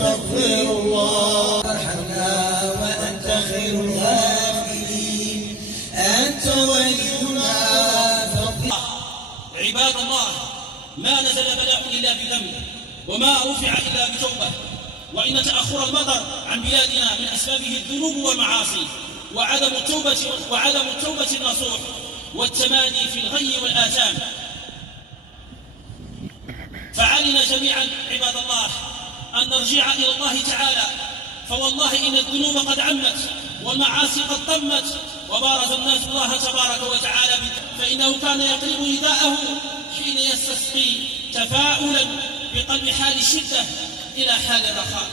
نستغفر الله. ارحمنا وأنت خير الغافرين، أنت ولينا فاغفر. عباد الله، ما نزل بلاء إلا بذنب، وما رفع إلا بتوبة، وإن تأخر المطر عن بلادنا من أسبابه الذنوب والمعاصي وعدم التوبة النصوح والتمادي في الغي والآثام. فعلنا جميعا عباد الله أن نرجع إلى الله تعالى، فوالله إن الذنوب قد عمت والمعاصي قد طمت، وبارز الناس الله تبارك وتعالى فإنه كان يقلب رداءه حين يستسقي تفاؤلا بقلب حال الشدة إلى حال الرخاء.